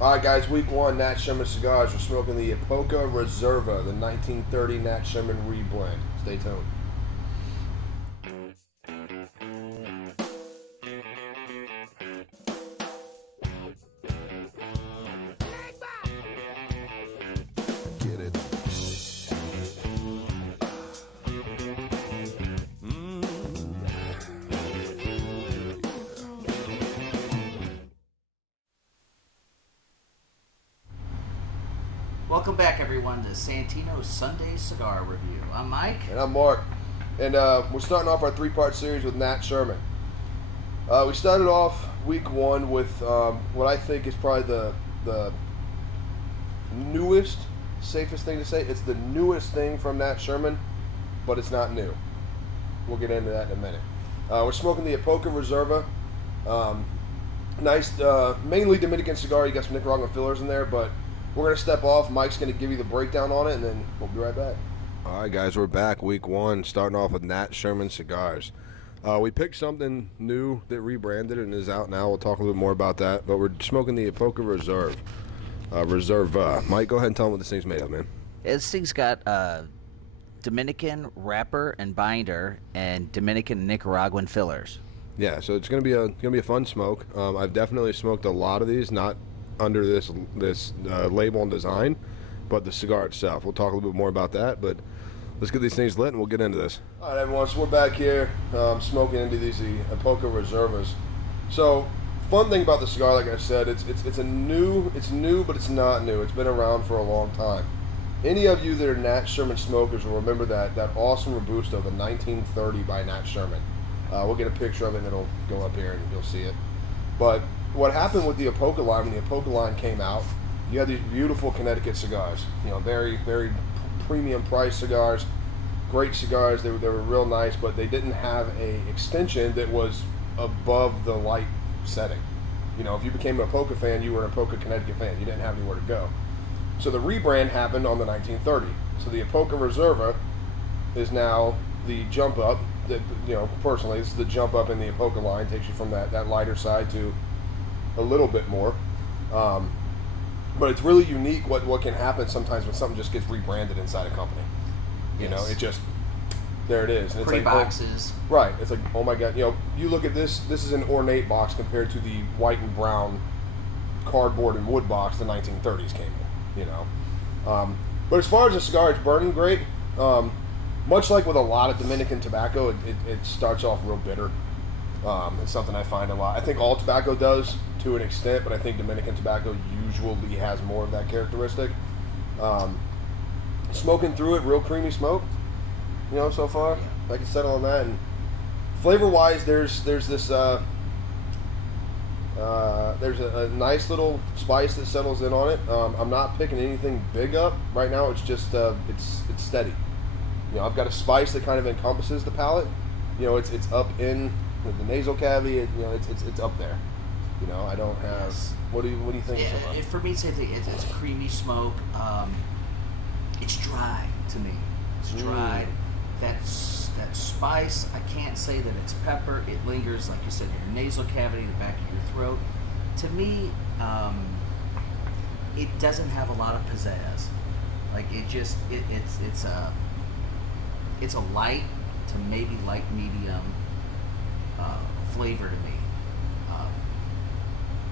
Alright guys, week one, Nat Sherman Cigars. We're smoking the Epoca Reserva, the 1930 Nat Sherman reblend. Stay tuned. Get it. Welcome back, everyone, to Santino's Sunday Cigar Review. I'm Mike. And I'm Mark. And we're starting off our three-part series with Nat Sherman. We started off week one with what I think is probably the newest, safest thing to say. It's the newest thing from Nat Sherman, but it's not new. We'll get into that in a minute. We're smoking the Epoca Reserva. Nice, mainly Dominican cigar. You got some Nicaraguan fillers in there, but we're going to step off. Mike's going to give you the breakdown on it, and then we'll be right back. All right, guys, we're back. Week one, starting off with Nat Sherman Cigars. We picked something new that rebranded and is out now. We'll talk a little bit more about that, but we're smoking the Epoca Reserva. Mike, go ahead and tell them what this thing's made of, man. This thing's got Dominican wrapper and binder and Dominican and Nicaraguan fillers. Yeah, so it's gonna be a fun smoke. I've definitely smoked a lot of these, not under this label and design, but the cigar itself. We'll talk a little bit more about that, but let's get these things lit and we'll get into this. All right, everyone, so we're back here smoking into these Epoca Reservas. So, fun thing about the cigar, like I said, it's new, but it's not new. It's been around for a long time. Any of you that are Nat Sherman smokers will remember that awesome Robusto, the 1930 by Nat Sherman. We'll get a picture of it and it'll go up here and you'll see it. But what happened with the Epoca line, when the Epoca line came out, you had these beautiful Connecticut cigars. You know, very, very premium price cigars, great cigars. They were real nice, but they didn't have a extension that was above the light setting. You know, if you became an Epoca fan, you were an Epoca Connecticut fan. You didn't have anywhere to go. So the rebrand happened on the 1930. So the Epoca Reserva is now the jump up. That, you know, personally, this is the jump up in the Epoca line. Takes you from that lighter side to a little bit more. But it's really unique what can happen sometimes when something just gets rebranded inside a company. You know, it just, there it is. And Pretty it's like, boxes. Oh, right. It's like, oh my God. You know, you look at this. This is an ornate box compared to the white and brown cardboard and wood box the 1930s came in. You know. But as far as the cigar, it's burning great. Much like with a lot of Dominican tobacco, it starts off real bitter. It's something I find a lot. I think all tobacco does to an extent, but I think Dominican tobacco usually has more of that characteristic. Smoking through it, real creamy smoke. You know, so far, I can settle on that. And flavor-wise, there's this there's a nice little spice that settles in on it. I'm not picking anything big up right now. It's just it's steady. You know, I've got a spice that kind of encompasses the palate. You know, it's up in the nasal cavity. You know, it's up there. You know, I don't have. Yes. What do you think? Yeah, for me, same thing. It's a creamy smoke. It's dry to me. It's dry. That spice, I can't say that it's pepper. It lingers, like you said, in your nasal cavity, the back of your throat. To me, it doesn't have a lot of pizzazz. Like it's a light to maybe light medium flavor to me.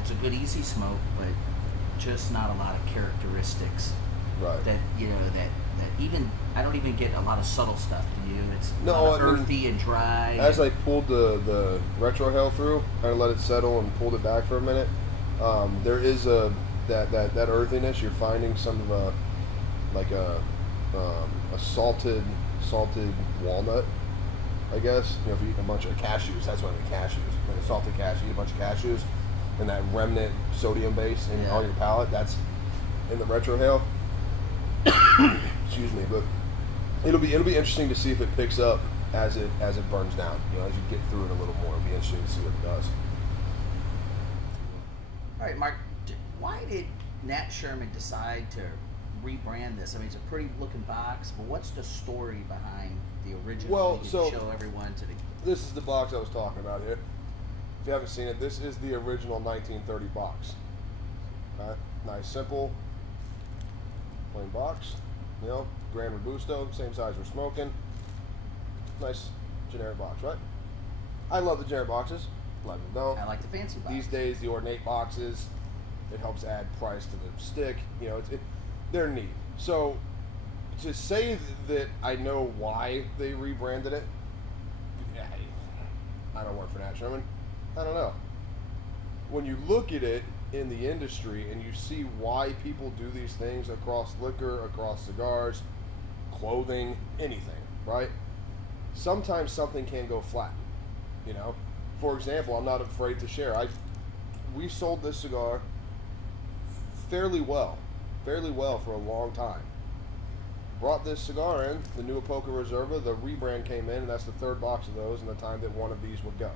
It's a good easy smoke, but just not a lot of characteristics. Right. That that even I don't even get a lot of subtle stuff. Do you? It's earthy and dry. As I pulled the retrohale through, I let it settle and pulled it back for a minute. There is that earthiness. You're finding some of a salted walnut, I guess. You know, if you eat a bunch of cashews, that's what I mean, cashews. Like a salted cashew, eat a bunch of cashews, and that remnant sodium base on your palate, that's in the retrohale. Excuse me, but it'll be interesting to see if it picks up as it burns down. You know, as you get through it a little more, it'll be interesting to see what it does. All right, Mark, why did Nat Sherman decide to rebrand this? I mean, it's a pretty looking box, but what's the story behind the original? Well, so show everyone to the. This is the box I was talking about here. If you haven't seen it, this is the original 1930 box. Nice, simple, plain box. You know, Grand Robusto, same size we're smoking. Nice generic box, right? I love the generic boxes. A lot of people don't. I like the fancy box. These days, the ornate boxes, it helps add price to the stick. You know, they're neat. So to say that I know why they rebranded it, I don't work for Nat Sherman. I don't know. When you look at it in the industry and you see why people do these things across liquor, across cigars, clothing, anything, right? Sometimes something can go flat, you know? For example, I'm not afraid to share. We sold this cigar fairly well for a long time. Brought this cigar in, the new Epoca Reserva, the rebrand came in, and that's the third box of those in the time that one of these would go.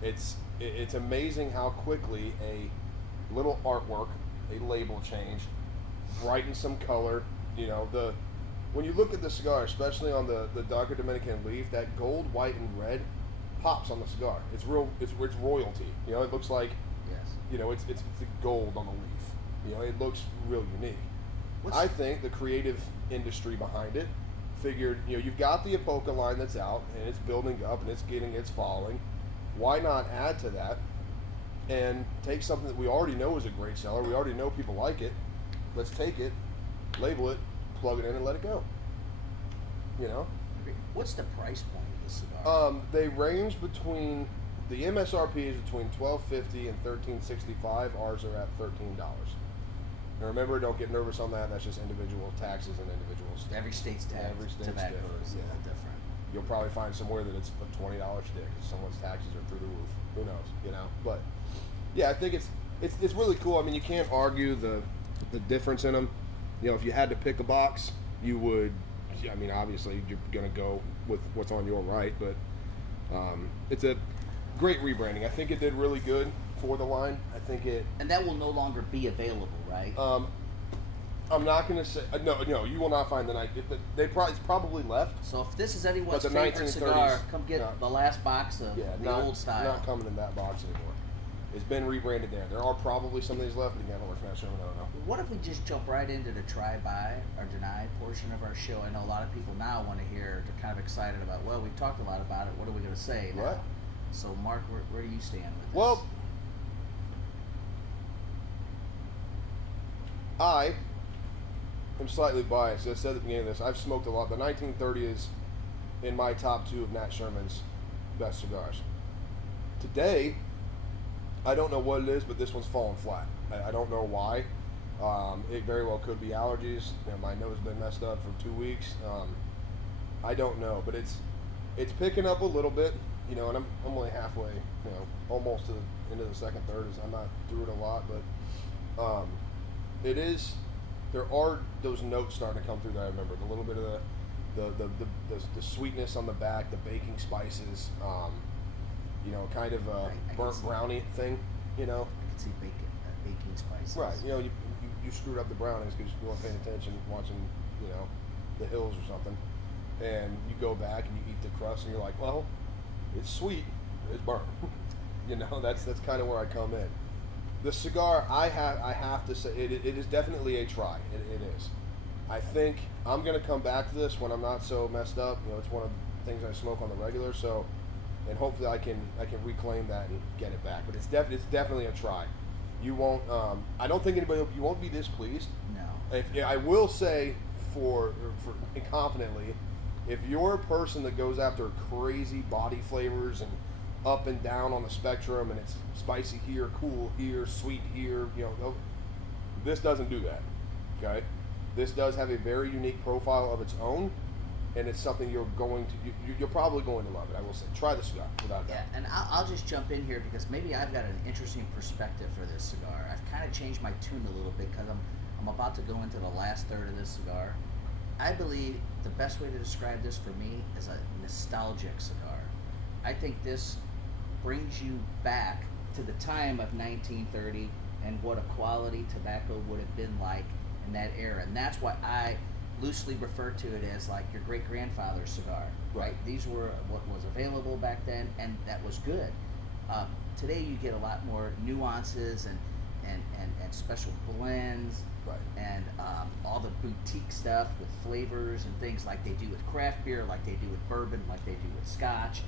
It's amazing how quickly a little artwork, a label change, brighten some color, you know, when you look at the cigar, especially on the darker Dominican leaf, that gold, white, and red pops on the cigar. It's royalty. You know, it looks like, yes, you know, it's the gold on the leaf. You know, it looks real unique. I think the creative industry behind it figured, you know, you've got the Epoca line that's out and it's building up and it's getting its following. Why not add to that and take something that we already know is a great seller? We already know people like it. Let's take it, label it, plug it in, and let it go. You know? What's the price point of this cigar? They range between, the MSRP is between $12.50 and $13.65. Ours are at $13. Now remember, don't get nervous on that. That's just individual taxes and individual states. Every state's tax. Every state's tobacco different. is a little different. You'll probably find somewhere that it's a $20 stick because someone's taxes are through the roof. Who knows? You know. But yeah, I think it's really cool. I mean, you can't argue the difference in them. You know, if you had to pick a box, you would. I mean, obviously you're gonna go with what's on your right, but it's a great rebranding. I think it did really good for the line. I think it. And that will no longer be available, right? I'm not going to say no. You will not find the night. It's probably left. So if this is anyone's But the favorite 1930s, cigar, come get no. the last box of the old style. Not coming in that box anymore. It's been rebranded there. There are probably some of these left, but again, I don't work for Nat Sherman. I don't know. What if we just jump right into the try-by or deny portion of our show? I know a lot of people now want to hear. They're kind of excited about. Well, we talked a lot about it. What are we going to say now? Right. So, Mark, where do you stand with this? Well, I am slightly biased. As I said at the beginning of this, I've smoked a lot. The 1930 is in my top 2 of Nat Sherman's best cigars. Today, I don't know what it is, but this one's fallen flat. I don't know why. It very well could be allergies. You know, my nose has been messed up for 2 weeks. I don't know, but it's picking up a little bit. You know, and I'm only halfway. You know, almost to the end of the second third. I'm not through it a lot, but it is. There are those notes starting to come through that I remember. The little bit of the sweetness on the back, the baking spices. You know, kind of a burnt brownie thing. You know. I can see baking spices. Right. You know, you screwed up the brownies because you weren't paying attention, watching, you know, the hills or something, and you go back and you eat the crust and you're like, well, it's sweet, it's burnt. You know, that's kind of where I come in. The cigar, I have to say, it is definitely a try. It is. I think I'm gonna come back to this when I'm not so messed up. You know, it's one of the things I smoke on the regular, so. And hopefully I can reclaim that and get it back. But it's definitely a try. You won't. I don't think you won't be displeased. No. I will say for confidently, if you're a person that goes after crazy body flavors and up and down on the spectrum, and it's spicy here, cool here, sweet here, you know, this doesn't do that. Okay, this does have a very unique profile of its own. And it's something you're probably going to love it. I will say, try the cigar without a doubt. Yeah, and I'll just jump in here because maybe I've got an interesting perspective for this cigar. I've kind of changed my tune a little bit because I'm about to go into the last third of this cigar. I believe the best way to describe this for me is a nostalgic cigar. I think this brings you back to the time of 1930 and what a quality tobacco would have been like in that era, and that's why I loosely refer to it as like your great-grandfather's cigar, right? These were what was available back then, and that was good. Today you get a lot more nuances and and special blends, Right. and all the boutique stuff with flavors and things like they do with craft beer, like they do with bourbon, like they do with scotch.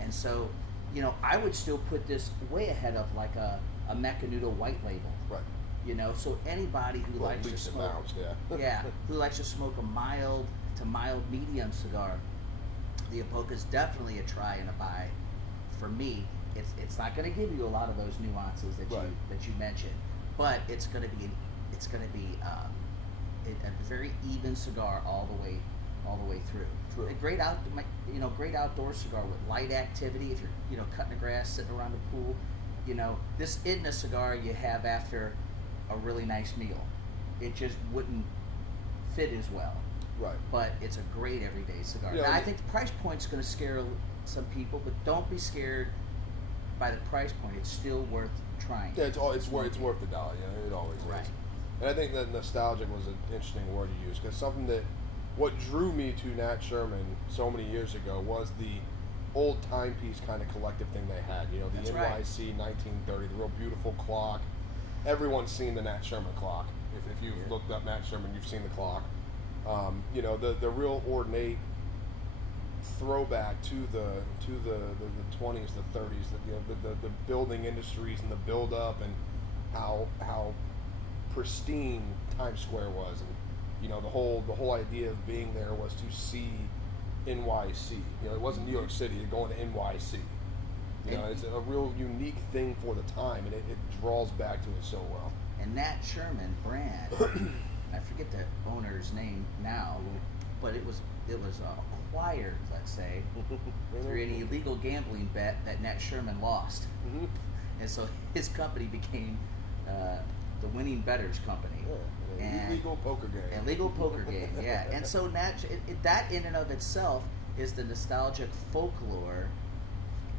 And so, you know, I would still put this way ahead of like a Macanudo white label. Right. You know, so anybody who Well, likes to leaps and smoke, bounds, yeah. yeah, who likes to smoke a mild to mild medium cigar, the Epoca is definitely a try and a buy. For me, it's not going to give you a lot of those nuances that Right. you mentioned, but it's going to be a very even cigar all the way through. True. A great great outdoor cigar with light activity. If you're cutting the grass, sitting around the pool, this isn't a cigar you have after a really nice meal. It just wouldn't fit as well. Right. But it's a great everyday cigar. Yeah, Now, I think the price point's going to scare some people, but don't be scared by the price point. It's still worth trying. Yeah, it's worth the dollar. It always is. Right. And I think that nostalgic was an interesting word to use, because something that what drew me to Nat Sherman so many years ago was the old timepiece kind of collective thing they had. The That's NYC right. 1930, the real beautiful clock. Everyone's seen the Nat Sherman clock. If you've looked up Nat Sherman, you've seen the clock. The real ornate throwback to the 20s, the 30s, the building industries and the build up, and how pristine Times Square was, and the whole idea of being there was to see NYC. It wasn't New York City, you're going to NYC. It's a real unique thing for the time, and it draws back to it so well. And Nat Sherman brand, I forget the owner's name now, but it was acquired, let's say, through an illegal gambling bet that Nat Sherman lost. Mm-hmm. And so his company became the Winning Betters Company. Yeah, an illegal poker game. Illegal poker game, yeah. And so that in and of itself is the nostalgic folklore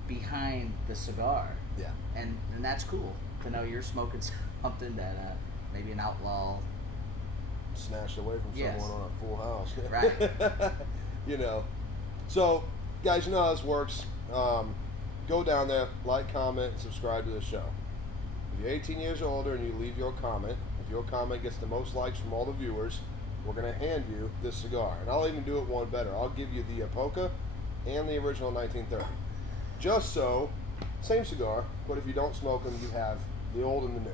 behind the cigar. Yeah. And that's cool to know you're smoking something that maybe an outlaw Snatched away from Yes. someone on a full house. Right. So, guys, you know how this works. Go down there, like, comment, and subscribe to the show. If you're 18 years or older and you leave your comment, if your comment gets the most likes from all the viewers, we're going to hand you this cigar. And I'll even do it one better. I'll give you the Epoca and the original 1930. Just so, same cigar, but if you don't smoke them, you have the old and the new.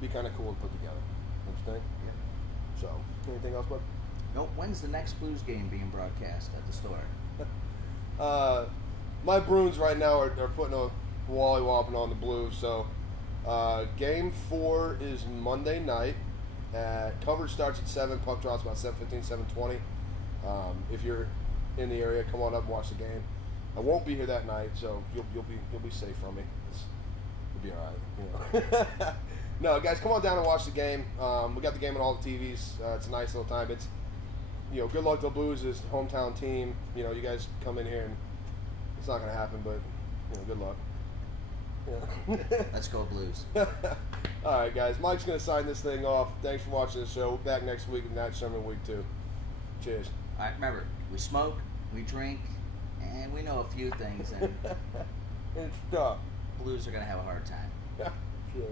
Be kind of cool to put together. Interesting? Yeah. So, anything else, bud? Nope. When's the next Blues game being broadcast at the store? My Bruins right now are putting a wally-whopping on the Blues. So, game 4 is Monday night. Coverage starts at 7. Puck drops about 7:15, 7:20. If you're in the area, come on up and watch the game. I won't be here that night, so you'll be safe from me. You'll be all right. No, guys, come on down and watch the game. We got the game on all the TVs. It's a nice little time. It's good luck to the Blues, his hometown team. You guys come in here and it's not going to happen, but good luck. Yeah. Let's go Blues. All right, guys. Mike's going to sign this thing off. Thanks for watching the show. We'll be back next week with Nat Sherman Week 2. Cheers. All right, remember, we smoke, we drink, and we know a few things, and It's tough. Blues are going to have a hard time. Sure.